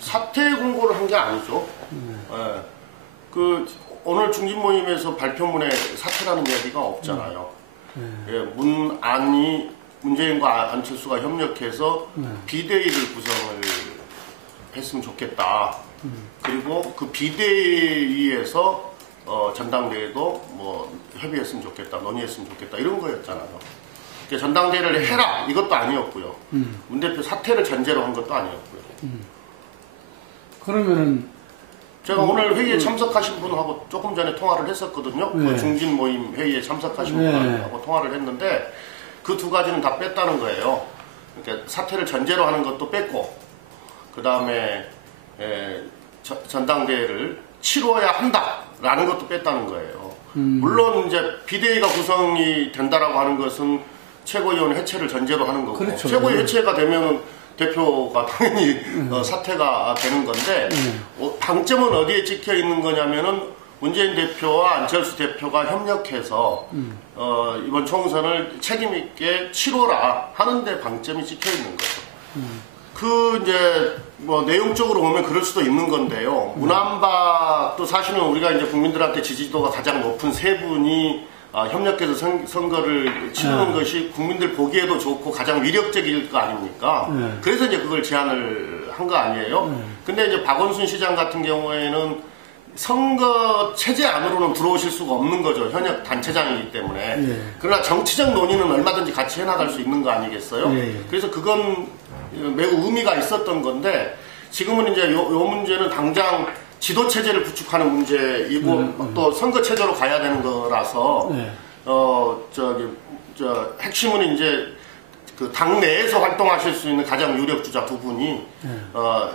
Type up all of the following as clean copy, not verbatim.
사퇴 공고를 한 게 아니죠. 예. 그 오늘 중진 모임에서 발표문에 사퇴라는 이야기가 없잖아요. 예, 문재인과 안철수가 협력해서 비대위를 구성을 했으면 좋겠다. 그리고 그 비대위에서 전당대회도 뭐 협의했으면 좋겠다, 논의했으면 좋겠다 이런 거였잖아요. 그러니까 전당대회를 해라 이것도 아니었고요. 문 대표 사퇴를 전제로 한 것도 아니었고요. 그러면은 제가 오늘 회의에 참석하신 분하고 조금 전에 통화를 했었거든요. 그 중진 모임 회의에 참석하신 분하고 통화를 했는데 그 두 가지는 다 뺐다는 거예요. 그러니까 사퇴를 전제로 하는 것도 뺐고 그 다음에 전당대회를 치러야 한다라는 것도 뺐다는 거예요. 물론 이제 비대위가 구성이 된다라고 하는 것은 최고위원 해체를 전제로 하는 거고 그렇죠. 최고위 해체가 되면 대표가 당연히 사퇴가 되는 건데 방점은 어디에 찍혀 있는 거냐면은 문재인 대표와 안철수 대표가 협력해서 이번 총선을 책임 있게 치러라 하는데 방점이 찍혀 있는 거죠. 그 이제 뭐 내용적으로 보면 그럴 수도 있는 건데요. 문안박도 사실은 우리가 이제 국민들한테 지지도가 가장 높은 세 분이 협력해서 선거를 치르는 것이 국민들 보기에도 좋고 가장 위력적일 거 아닙니까? 그래서 이제 그걸 제안을 한 거 아니에요? 근데 이제 박원순 시장 같은 경우에는 선거 체제 안으로는 들어오실 수가 없는 거죠. 현역 단체장이기 때문에. 그러나 정치적 논의는 얼마든지 같이 해나갈 수 있는 거 아니겠어요? 그래서 그건 매우 의미가 있었던 건데 지금은 이제 요 문제는 당장 지도 체제를 구축하는 문제이고 또 선거 체제로 가야 되는 거라서 핵심은 이제 그 당 내에서 활동하실 수 있는 가장 유력 주자 두 분이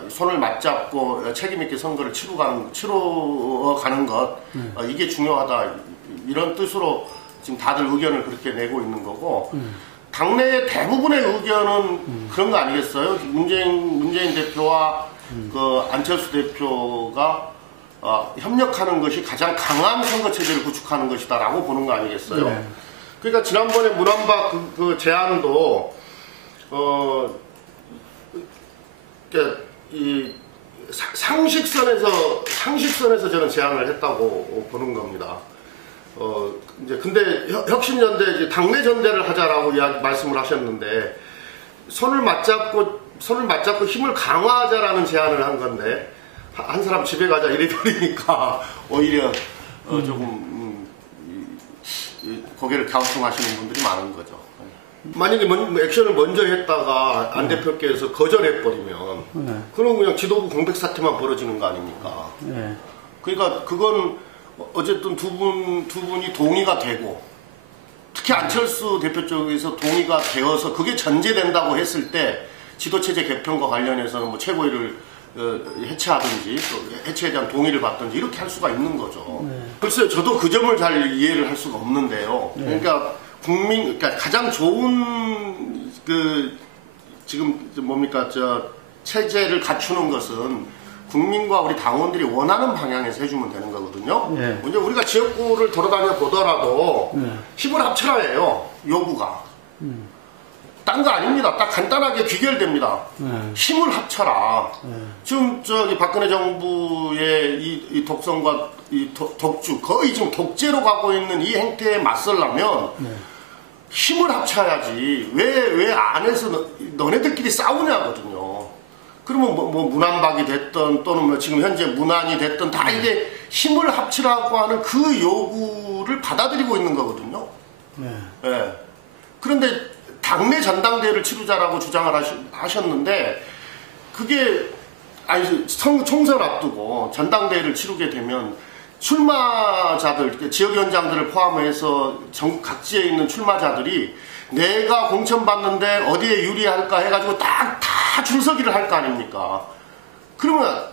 손을 맞잡고 책임 있게 선거를 치러가는 것 이게 중요하다 이런 뜻으로 지금 다들 의견을 그렇게 내고 있는 거고 당내의 대부분의 의견은 그런 거 아니겠어요? 문재인 대표와 그 안철수 대표가 협력하는 것이 가장 강한 선거 체제를 구축하는 것이다라고 보는 거 아니겠어요? 그러니까 지난번에 문안박 그 제안도 그러니까 이 상식선에서 저는 제안을 했다고 보는 겁니다. 이제 근데 혁신연대 이제 당내 전대를 하자라고 말씀을 하셨는데 손을 맞잡고 힘을 강화하자라는 제안을 한 건데 한 사람 집에 가자 이래 버리니까 오히려 조금 고개를 갸우뚱하시는 분들이 많은 거죠. 만약에 액션을 먼저 했다가 안 대표께서 거절해버리면 그럼 그냥 지도부 공백 사태만 벌어지는 거 아닙니까? 그러니까 그건 어쨌든 두 분이 동의가 되고 특히 안철수 대표 쪽에서 동의가 되어서 그게 전제된다고 했을 때 지도체제 개편과 관련해서는 뭐 최고위를 해체하든지 또 해체에 대한 동의를 받든지 이렇게 할 수가 있는 거죠. 글쎄요, 저도 그 점을 잘 이해를 할 수가 없는데요. 그러니까 그러니까 가장 좋은 지금 뭡니까 체제를 갖추는 것은 국민과 우리 당원들이 원하는 방향에서 해주면 되는 거거든요. 먼저 우리가 지역구를 돌아다녀 보더라도 힘을 합쳐라예요. 요구가. 딴 거 아닙니다. 딱 간단하게 귀결됩니다. 힘을 합쳐라. 지금 박근혜 정부의 이 독선과 이 독주, 거의 지금 독재로 가고 있는 이 행태에 맞서려면 힘을 합쳐야지. 왜 안에서 너네들끼리 싸우냐거든요. 그러면 뭐 문안박이 됐든 또는 뭐 지금 현재 문안이 됐든 다 이게 힘을 합치라고 하는 그 요구를 받아들이고 있는 거거든요. 그런데 당내 전당대회를 치르자라고 주장을 하셨는데 그게 총선 앞두고 전당대회를 치르게 되면 출마자들, 지역위원장들을 포함해서 전국 각지에 있는 출마자들이 내가 공천받는데 어디에 유리할까 해가지고 다 줄서기를 할 거 아닙니까? 그러면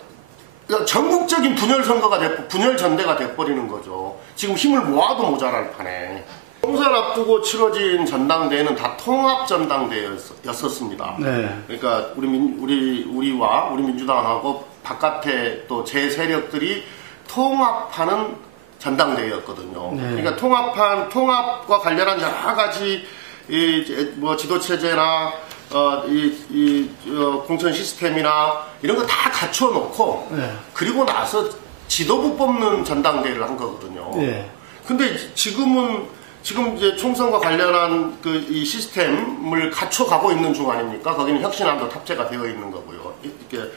전국적인 분열 전대가 돼버리는 거죠. 지금 힘을 모아도 모자랄 판에. 총선 앞두고 치러진 전당대회는 다 통합 전당대회였었습니다. 그러니까 우리와 우리 민주당하고 바깥에 또 제 세력들이 통합하는 전당대회였거든요. 그러니까 통합과 관련한 여러 가지 뭐 지도체제나 공천 시스템이나 이런 거 다 갖춰 놓고 그리고 나서 지도부 뽑는 전당대회를 한 거거든요. 근데 지금 이제 총선과 관련한 이 시스템을 갖춰가고 있는 중 아닙니까? 거기는 혁신안도 탑재가 되어 있는 거고요. 이렇게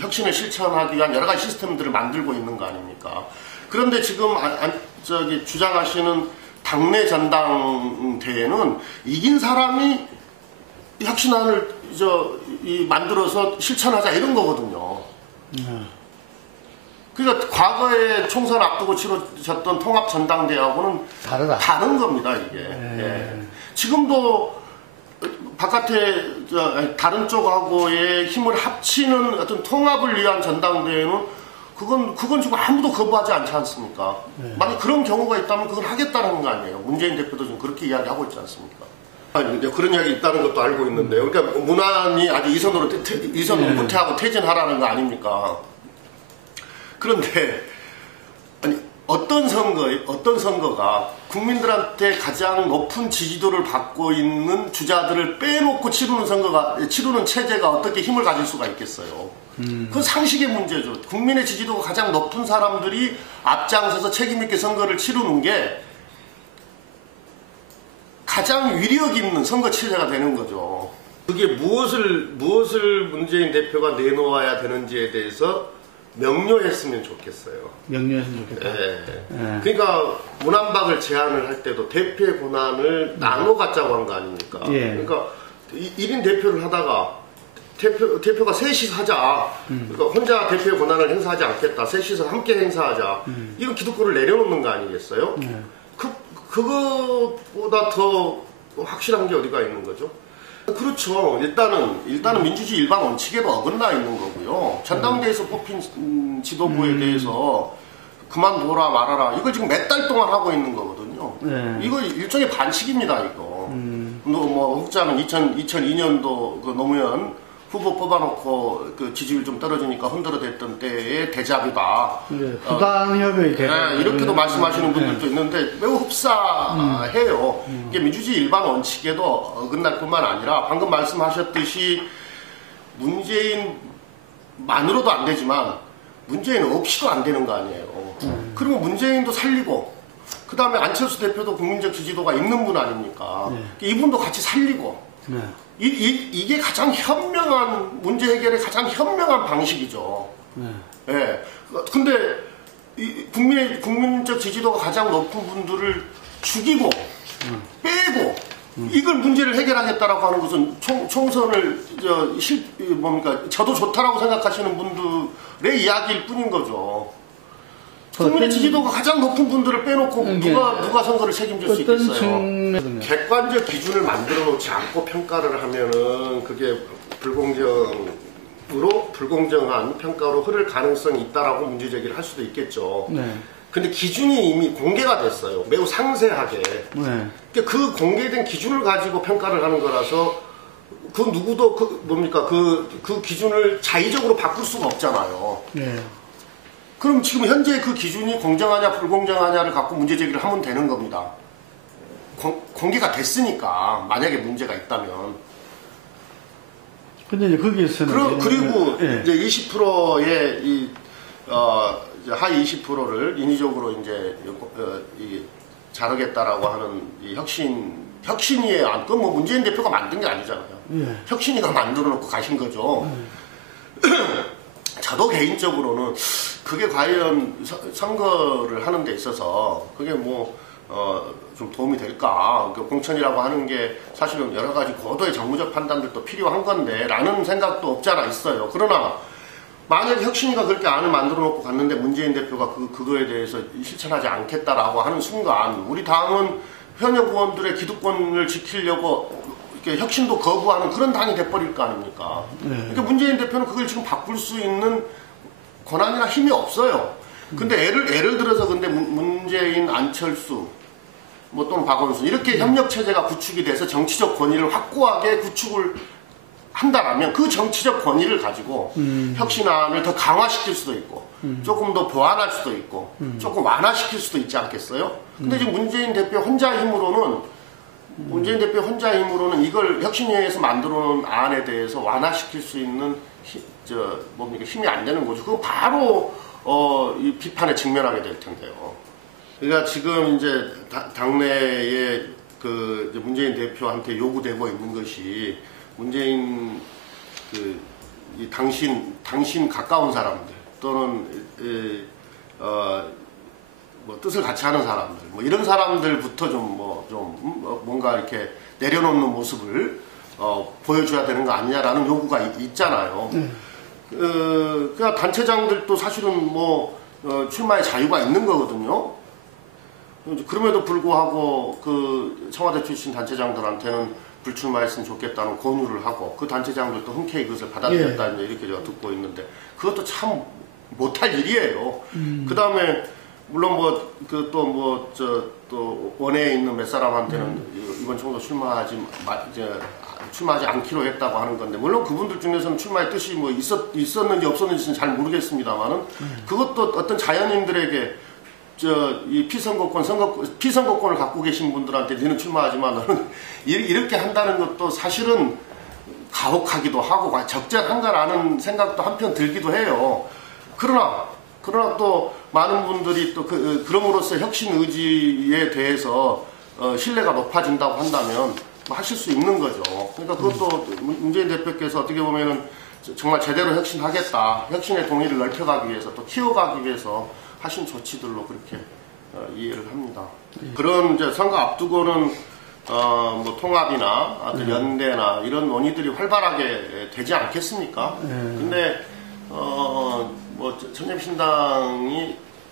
혁신을 실천하기 위한 여러 가지 시스템들을 만들고 있는 거 아닙니까? 그런데 지금 주장하시는 당내 전당대회는 이긴 사람이 혁신안을 만들어서 실천하자 이런 거거든요. 그러니까 과거에 총선 앞두고 치러졌던 통합 전당대회하고는 다른 겁니다, 이게. 지금도 바깥에 다른 쪽하고의 힘을 합치는 어떤 통합을 위한 전당대회는 그건 지금 아무도 거부하지 않지 않습니까? 만약 그런 경우가 있다면 그건 하겠다는 거 아니에요. 문재인 대표도 지금 그렇게 이야기하고 있지 않습니까? 아니, 이제 그런 이야기 있다는 것도 알고 있는데요. 그러니까 문안이 아직 이선으로 후퇴하고 퇴진하라는 거 아닙니까? 그런데 아니 어떤 선거가 국민들한테 가장 높은 지지도를 받고 있는 주자들을 빼놓고 치르는 체제가 어떻게 힘을 가질 수가 있겠어요? 그건 상식의 문제죠. 국민의 지지도가 가장 높은 사람들이 앞장서서 책임있게 선거를 치르는 게 가장 위력 있는 선거 체제가 되는 거죠. 그게 무엇을 문재인 대표가 내놓아야 되는지에 대해서 명료했으면 좋겠어요. 명료했으면 좋겠다. 그러니까 문안박을 제안을 할 때도 대표의 권한을 나눠 갖자고 한 거 아닙니까? 그러니까 1인 대표를 하다가 대표가 셋이서 하자. 그러니까 혼자 대표의 권한을 행사하지 않겠다. 셋이서 함께 행사하자. 이건 기득권을 내려놓는 거 아니겠어요? 그거보다 더 확실한 게 어디가 있는 거죠? 그렇죠. 일단은 민주주의 일반 원칙에도 어긋나 있는 거고요. 전당대회에서 뽑힌 지도부에 대해서 그만둬라 말아라. 이걸 지금 몇 달 동안 하고 있는 거거든요. 이거 일종의 반칙입니다, 이거. 혹자는 2002년도 그 노무현 후보 뽑아놓고 그 지지율 좀 떨어지니까 흔들어댔던 때의 대자뷰다. 부당협의 이렇게도 말씀하시는 분들도 있는데 매우 흡사해요. 이게 민주주의 일반 원칙에도 어긋날 뿐만 아니라 방금 말씀하셨듯이 문재인만으로도 안 되지만 문재인 없이도 안 되는 거 아니에요. 그리고 문재인도 살리고 그 다음에 안철수 대표도 국민적 지지도가 있는 분 아닙니까? 이분도 같이 살리고 이게 가장 현명한 문제 해결의 가장 현명한 방식이죠. 근데 국민적 지지도가 가장 높은 분들을 죽이고 빼고 이걸 문제를 해결하겠다라고 하는 것은 총선을 저도 좋다라고 생각하시는 분들의 이야기일 뿐인 거죠. 국민의 지지도가 가장 높은 분들을 빼놓고 누가 선거를 책임질 수 있겠어요? 객관적 기준을 만들어 놓지 않고 평가를 하면은 그게 불공정한 평가로 흐를 가능성이 있다라고 문제 제기를 할 수도 있겠죠. 근데 기준이 이미 공개가 됐어요. 매우 상세하게. 그 공개된 기준을 가지고 평가를 하는 거라서 그 누구도 그 기준을 자의적으로 바꿀 수가 없잖아요. 그럼 지금 현재 그 기준이 공정하냐 불공정하냐를 갖고 문제 제기를 하면 되는 겁니다. 공개가 됐으니까 만약에 문제가 있다면. 근데 이제 거기에서는 그리고 이제 20%의 이제 하위 20%를 인위적으로 이제 자르겠다라고 하는 이 혁신이에요. 그건 뭐 문재인 대표가 만든 게 아니잖아요. 혁신이가 만들어 놓고 가신 거죠. 저도 개인적으로는 그게 과연 선거를 하는 데 있어서 그게 좀 도움이 될까? 공천이라고 하는 게 사실은 여러 가지 고도의 정무적 판단들도 필요한 건데 라는 생각도 없지 않아 있어요. 그러나 만약에 혁신이가 그렇게 안을 만들어 놓고 갔는데 문재인 대표가 그거에 대해서 실천하지 않겠다라고 하는 순간 우리 당은 현역 의원들의 기득권을 지키려고 이렇게 혁신도 거부하는 그런 당이 돼버릴 거 아닙니까? 그러니까 문재인 대표는 그걸 지금 바꿀 수 있는 권한이나 힘이 없어요. 근데 예를 들어서 근데 문재인, 안철수, 또는 박원순 이렇게 협력 체제가 구축이 돼서 정치적 권위를 확고하게 구축을 한다라면 그 정치적 권위를 가지고 혁신안을 더 강화시킬 수도 있고 조금 더 보완할 수도 있고 조금 완화시킬 수도 있지 않겠어요? 근데 지금 문재인 대표 혼자 힘으로는 이걸 혁신위에서 만들어 놓은 안에 대해서 완화시킬 수 있는 힘이 안 되는 거죠. 그거 바로 이 비판에 직면하게 될 텐데요. 그러니까 지금 이제 당내에 그 이제 문재인 대표한테 요구되고 있는 것이 문재인 이 당신 가까운 사람들 또는 뭐 뜻을 같이 하는 사람들 뭐 이런 사람들부터 뭔가 이렇게 내려놓는 모습을 보여줘야 되는 거 아니냐라는 요구가 있잖아요. 그러니까 단체장들도 사실은 출마의 자유가 있는 거거든요. 그럼에도 불구하고 그 청와대 출신 단체장들한테는 불출마했으면 좋겠다는 권유를 하고 그 단체장들도 흔쾌히 그것을 받아들였다 이제 이렇게 제가 듣고 있는데 그것도 참 못할 일이에요. 그 다음에 물론 또 원외에 있는 몇 사람한테는 이번 총선 출마하지 않기로 했다고 하는 건데 물론 그분들 중에서는 출마의 뜻이 있었는지 없었는지는 잘 모르겠습니다만은 그것도 어떤 자연인들에게 이 피선거권을 갖고 계신 분들한테 너는 출마하지만 너는 이렇게 한다는 것도 사실은 가혹하기도 하고 적절한가라는 생각도 한편 들기도 해요. 그러나 또 많은 분들이 또 그럼으로써 혁신 의지에 대해서 신뢰가 높아진다고 한다면 하실 수 있는 거죠. 그러니까 그것도 문재인 대표께서 어떻게 보면은 정말 제대로 혁신하겠다, 혁신의 동의를 넓혀가기 위해서 또 키워가기 위해서 하신 조치들로 그렇게 이해를 합니다. 그런 이제 선거 앞두고는 통합이나 연대나 이런 논의들이 활발하게 되지 않겠습니까? 근데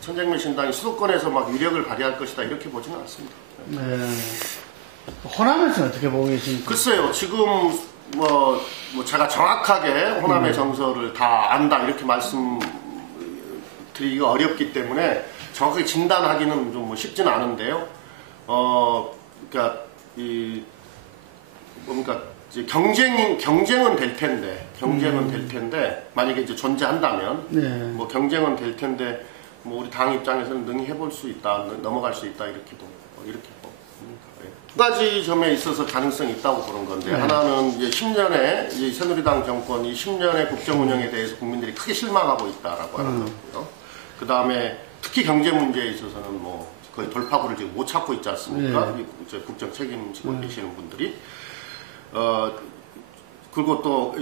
천정민신당이 수도권에서 막 위력을 발휘할 것이다 이렇게 보지는 않습니다. 호남에서는 어떻게 보고 계십니까? 글쎄요, 지금 제가 정확하게 호남의 정서를 다 안다 이렇게 말씀드리기가 어렵기 때문에 정확하게 진단하기는 좀 쉽지는 않은데요. 그러니까 이제 경쟁은 될 텐데 만약에 이제 존재한다면 경쟁은 될 텐데 우리 당 입장에서는 능히 해볼 수 있다, 넘어갈 수 있다 이렇게 봅니다. 두 가지 점에 있어서 가능성이 있다고 보는 건데 하나는 이제 10년의 새누리당 정권이 10년의 국정 운영에 대해서 국민들이 크게 실망하고 있다라고 하는 거고요. 그 다음에 특히 경제 문제에 있어서는 거의 돌파구를 지금 못 찾고 있지 않습니까? 국정 책임지고 계시는 분들이. 그리고 또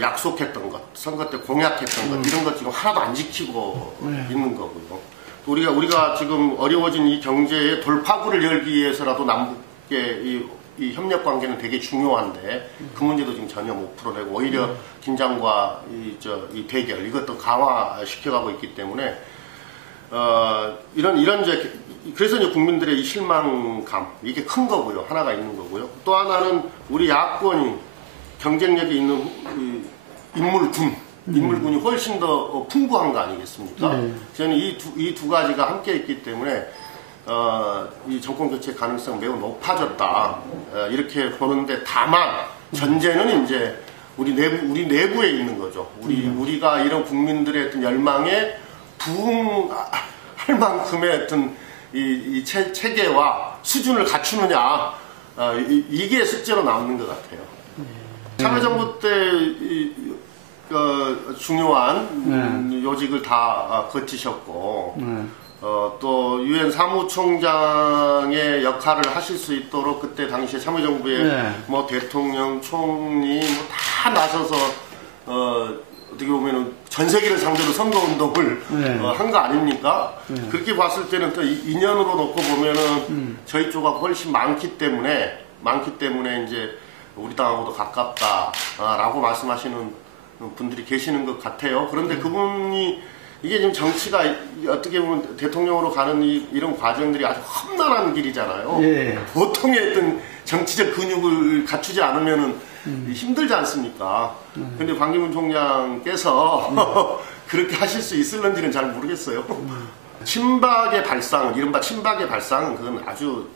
약속했던 것, 선거 때 공약했던 것 이런 것 지금 하나도 안 지키고 있는 거고요. 또 우리가 지금 어려워진 이 경제의 돌파구를 열기 위해서라도 남북의 이 협력 관계는 되게 중요한데 그 문제도 지금 전혀 못 풀어내고 오히려 긴장과 이 대결 이것도 강화시켜가고 있기 때문에 그래서 이제 국민들의 이 실망감 이게 큰 거고요. 하나가 있는 거고요. 또 하나는 우리 야권이 경쟁력이 있는 인물군이 훨씬 더 풍부한 거 아니겠습니까? 저는 이 두 가지가 함께 있기 때문에 이 정권 교체 가능성 매우 높아졌다 이렇게 보는데 다만 전제는 이제 우리 내부에 있는 거죠. 우리가 이런 국민들의 어떤 열망에 부응할 만큼의 어떤 이 체계와 수준을 갖추느냐 이게 숙제로 남는 것 같아요. 참여정부 때 중요한 요직을 다 거치셨고 또 유엔 사무총장의 역할을 하실 수 있도록 그때 당시에 참여정부에 대통령, 총리 다 나서서 어떻게 보면은 전 세계를 상대로 선거운동을 한 거 아닙니까? 그렇게 봤을 때는 또 인연으로 놓고 보면은 저희 쪽하고 훨씬 많기 때문에 이제 우리 당하고도 가깝다라고 말씀하시는 분들이 계시는 것 같아요. 그런데 그분이 이게 지금 정치가 어떻게 보면 대통령으로 가는 이런 과정들이 아주 험난한 길이잖아요. 보통의 어떤 정치적 근육을 갖추지 않으면은 힘들지 않습니까? 근데 반기문 총장께서 그렇게 하실 수 있을런지는 잘 모르겠어요. 친박의 발상은, 이른바 친박의 발상은 그건 아주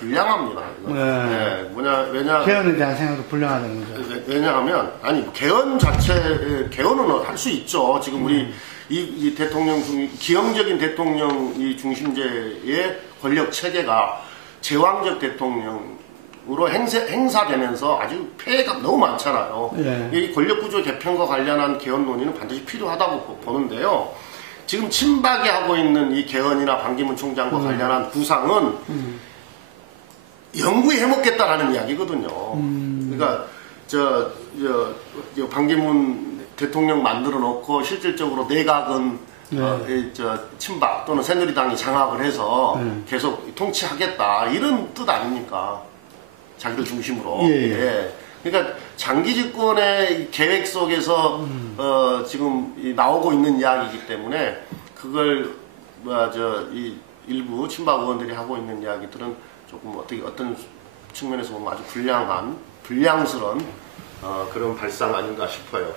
불량합니다. 개헌에 대한 생각도 불량하다는 거죠. 왜냐하면, 개헌은 할 수 있죠. 지금 우리 이 대통령 기형적인 대통령 이 중심제의 권력 체계가 제왕적 대통령 정권으로 행사되면서 아주 폐해가 너무 많잖아요. 예. 이 권력구조 개편과 관련한 개헌 논의는 반드시 필요하다고 보는데요. 지금 친박이 하고 있는 이 개헌이나 반기문 총장과 관련한 구상은 영구히 해먹겠다라는 이야기거든요. 그러니까 반기문 대통령 만들어 놓고 실질적으로 내각은 친박 또는 새누리당이 장악을 해서 계속 통치하겠다 이런 뜻 아닙니까? 자기들 중심으로. 예. 그러니까 장기 집권의 계획 속에서 지금 나오고 있는 이야기이기 때문에 그걸 이 일부 친박 의원들이 하고 있는 이야기들은 조금 어떤 측면에서 보면 아주 불량스러운 그런 발상 아닌가 싶어요.